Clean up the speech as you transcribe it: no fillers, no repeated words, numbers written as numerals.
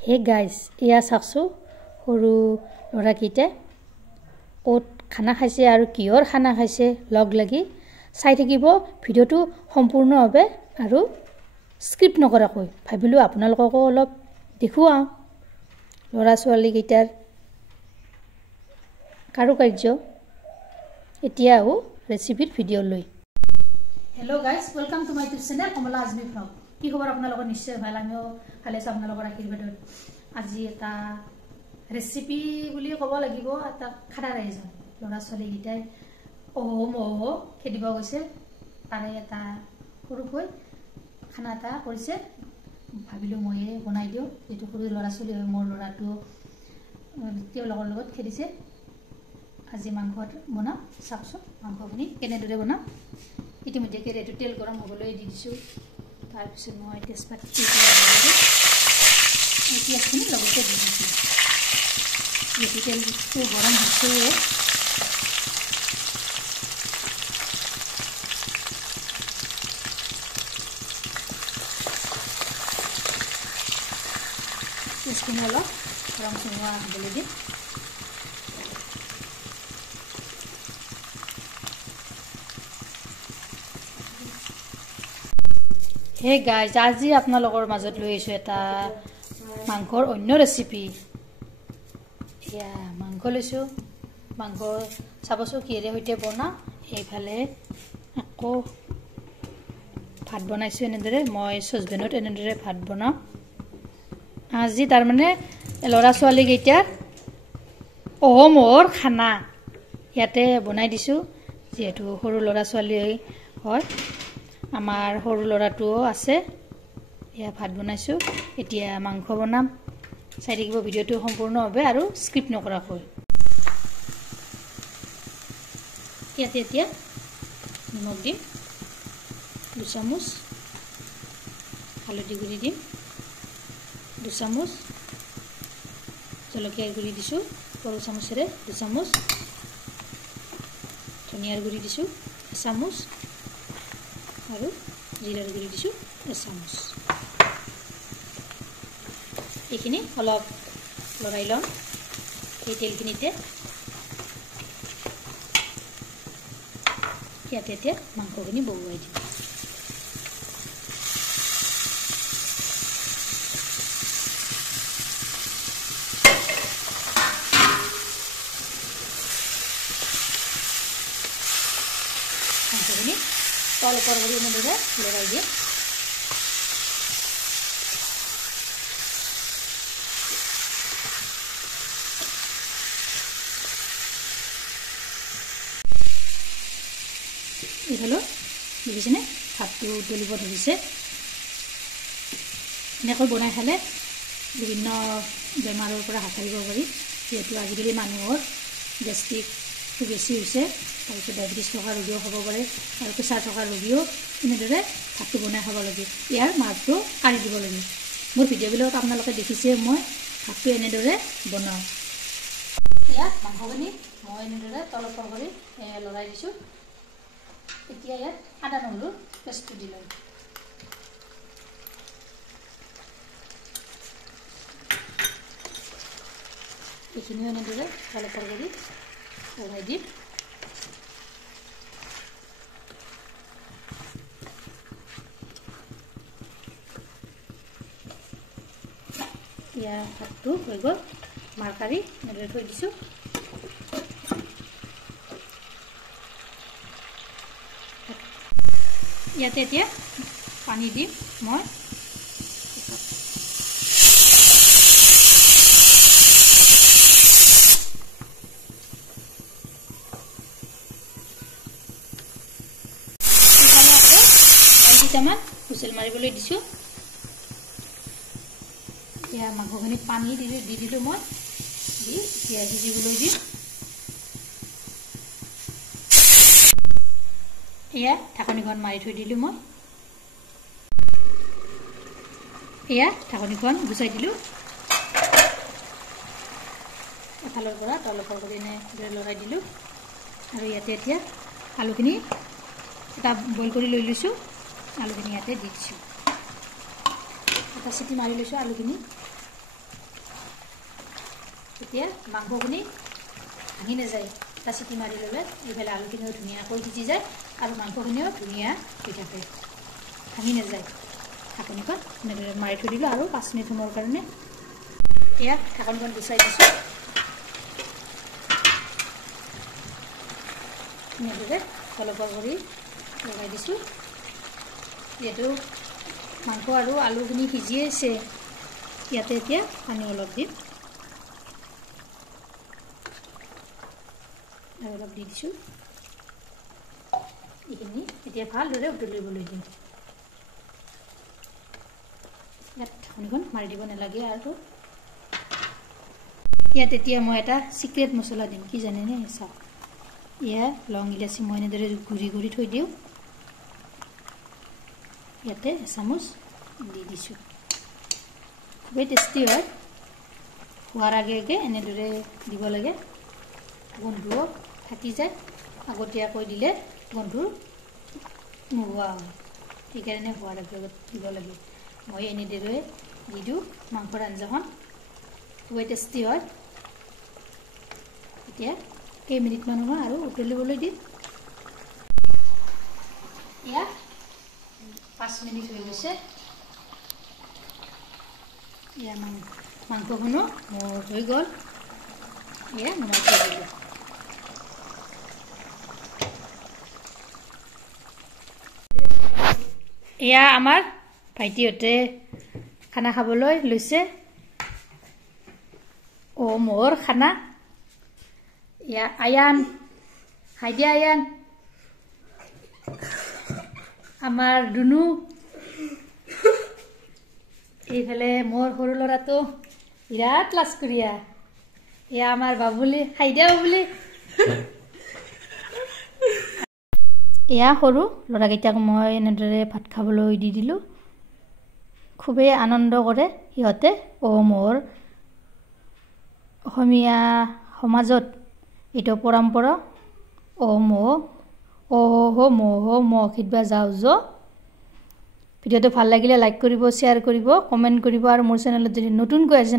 hey guys এয়া চাকছো সৰু ল'ৰাকেইটা ক'ত খানা খাইছে আৰু কিহৰ খানা খাইছে লগ লাগি চাই থাকিব ভিডিঅ'টো সম্পূৰ্ণভাৱে আৰু স্ক্ৰিপ্ট নকৰাকৈ ভাবিলোঁ আপোনালোককো অলপ দেখুৱাওঁ ল'ৰা ছোৱালীকেইটাৰ কাৰুকাৰ্য এতিয়া আহোঁ ৰেচিপিৰ ভিডিঅ' লৈ hello' guys welcome to my YouTube channel Kamala Azmi blog কি খবৰ আপোনালোকৰ নিশ্চয় ভাল আমিও ভালে আছোঁ আপোনালোকৰ আশীৰ্বাদত আজি এটা ৰেচিপি বুলি ক'ব লাগিব এটা খানাৰ আয়োজন ল'ৰা ছোৱালীকেইটাই মহ খেদিব গৈছে তাৰে এটা সৰুকৈ খানা এটা কৰিছে ভাবিলোঁ ময়ে বনাই দিওঁ যিটো সৰু ল'ৰা ছোৱালী হয় মোৰ ল'ৰাটো তেওঁলোকৰ লগত খেদিছে আজি মাংস বনাম চাওকচোন মাংসখিনি কেনেদৰে বনাম ইতিমধ্যে কেৰাহীটো তেল গৰম হ'বলৈ দি দিছোঁ তাৰপিছত মই তেজপাত পিঁয়াজখিনি লগতে দি দিছোঁ যিহেতু তেলটো গৰম হৈছেয়ে পিঁয়াজখিনি অলপ ৰং চঙোৱা হ'বলৈ দিম হে গাইজ আজি আপোনালোকৰ মাজত লৈ আহিছোঁ এটা মাংসৰ অন্য ৰেচিপি এয়া মাংস লৈছোঁ মাংস চাবচোন কিহেৰে সৈতে বনাওঁ এইফালে আকৌ ভাত বনাইছোঁ এনেদৰে মই চচপেনত এনেদৰে ভাত বনাওঁ আজি তাৰমানে ল'ৰা ছোৱালীকেইটাৰ মহৰ খানা ইয়াতে বনাই দিছোঁ যিহেতু সৰু ল'ৰা ছোৱালী হয় আমাৰ সৰু ল'ৰাটোও আছে এয়া ভাত বনাইছোঁ এতিয়া মাংস বনাম চাই থাকিব ভিডিঅ'টো সম্পূৰ্ণভাৱে আৰু স্ক্ৰিপ্ট নকৰাকৈ ইয়াতে এতিয়া নিমখ দিম 2 চামুচ হালধি গুড়ি দিম 2 চামুচ জলকীয়াৰ গুড়ি দিছোঁ সৰু চামুচেৰে 2 চামুচ ধনিয়াৰ গুড়ি দিছোঁ 1 চামুচ আৰু জিৰাৰ গুড়ি দিছোঁ 1 চামুচ এইখিনি অলপ লৰাই ল'ম এই তেলখিনিতে ইয়াতে এতিয়া মাংসখিনি বহুৱাই দিম মাংসখিনি তল ওপৰ কৰি এনেদৰে লৰাই দিয়ে এইফালে দেখিছেনে ভাতটো উতলিব ধৰিছে এনেকৈ বনাই খালে বিভিন্ন বেমাৰৰ পৰা হাত সাৰিব পাৰি যিহেতু আজিকালি মানুহৰ গেষ্ট্ৰিকটো বেছি হৈছে তাৰপিছত ডায়েবেটিছ থকা ৰোগীও খাব পাৰে আৰু প্ৰেছাৰ থকা ৰোগীও এনেদৰে ভাতটো বনাই খাব লাগে ইয়াৰ মাৰটো কাঢ়ি দিব লাগে মোৰ ভিডিঅ'বিলাকত আপোনালোকে দেখিছে মই ভাতটো এনেদৰে বনাওঁ ইয়াত মাংসখিনি মই এনেদৰে তল ওপৰ কৰি লৰাই দিছোঁ এতিয়া ইয়াত আদা নহৰু পেষ্টটো দি লওঁ এইখিনিও এনেদৰে তল ওপৰ কৰি লৰাই দিম ইয়াৰ ভাতটো হৈ গ'ল মাৰ কাঢ়ি এনেদৰে থৈ দিছোঁ ইয়াতে এতিয়া পানী দিম মই কেইটামান হুইচেল মাৰিবলৈ দিছোঁ এতিয়া মাংসখিনি পানী দি দিলোঁ মই দি এতিয়া সিজিবলৈ দিম এয়া ঢাকনিখন মাৰি থৈ দিলোঁ মই এয়া ঢাকনিখন গুচাই দিলোঁ এফালৰ পৰা তলফাল কৰি এনেদৰে লৰাই দিলোঁ আৰু ইয়াতে এতিয়া আলুখিনি এটা বইল কৰি লৈ লৈছোঁ আলুখিনি ইয়াতে দি দিছোঁ এটা চিটি মাৰি লৈছোঁ আলুখিনি এতিয়া মাংসখিনি ভাঙি নাযায় এটা চিটি মাৰি ল'লে এইফালে আলুখিনিও ধুনীয়াকৈ সিজি যায় আৰু মাংসখিনিও ধুনীয়া হৈ থাকে ভাঙি নাযায় ঢাকনিখন এনেদৰে মাৰি থৈ দিলোঁ আৰু 5 মিনিট সময়ৰ কাৰণে এতিয়া ঢাকনিখন গুচাই দিছোঁ এনেদৰে অলপ কৰি লগাই দিছোঁ যিহেতু মাংস আৰু আলুখিনি সিজি আছে ইয়াতে এতিয়া পানী অলপ দিম আৰু অলপ দি দিছোঁ এইখিনি এতিয়া ভালদৰে উতলিবলৈ দিম ইয়াত ঢাকনিখন মাৰি দিব নালাগে আৰু ইয়াত এতিয়া মই এটা সিক্ৰেট মছলা দিম কি জানেনে চাওক ইয়াত লং ইলাচি মই এনেদৰে গুৰি কৰি থৈ দিওঁ ইয়াতে এচামুচ দি দিছোঁ খুবেই টেষ্টি হয় হোৱাৰ আগে আগে এনেদৰে দিব লাগে গোন্ধও থাকি যায় আগতীয়াকৈ দিলে গোন্ধ নোহোৱা হয় সেইকাৰণে হোৱাৰ আগে আগে দিব লাগে মই এনেদৰে দি দিওঁ মাংসৰ আঞ্জাখন খুবেই টেষ্টি হয় এতিয়া কেইমিনিটমান সময় আৰু উতলিবলৈ দিম এয়া 5 মিনিট হৈ গৈছে এয়া মাংসখনো মোৰ হৈ গ'ল এয়া নমাই থৈ দিলোঁ এয়া আমাৰ ভাইটিহঁতে খানা খাবলৈ লৈছে মোৰ খানা এয়া আয়ান হাই দিয়া আয়ান আমাৰ দুনু এইফালে মোৰ সৰু ল'ৰাটো বিৰাট লাজকুৰীয়া এয়া আমাৰ বাবুলি হাই দিয়া বাবুলি এয়া সৰু ল'ৰাকেইটাক মই এনেদৰে ভাত খাবলৈ দি দিলোঁ খুবেই আনন্দ কৰে সিহঁতে মোৰ অসমীয়া সমাজত এইটো পৰম্পৰা মহ খিদবা যাওঁ ভিডিঅ'টো ভাল লাগিলে লাইক কৰিব শ্বেয়াৰ কৰিব কমেণ্ট কৰিব আৰু মোৰ চেনেলত যদি নতুনকৈ আছে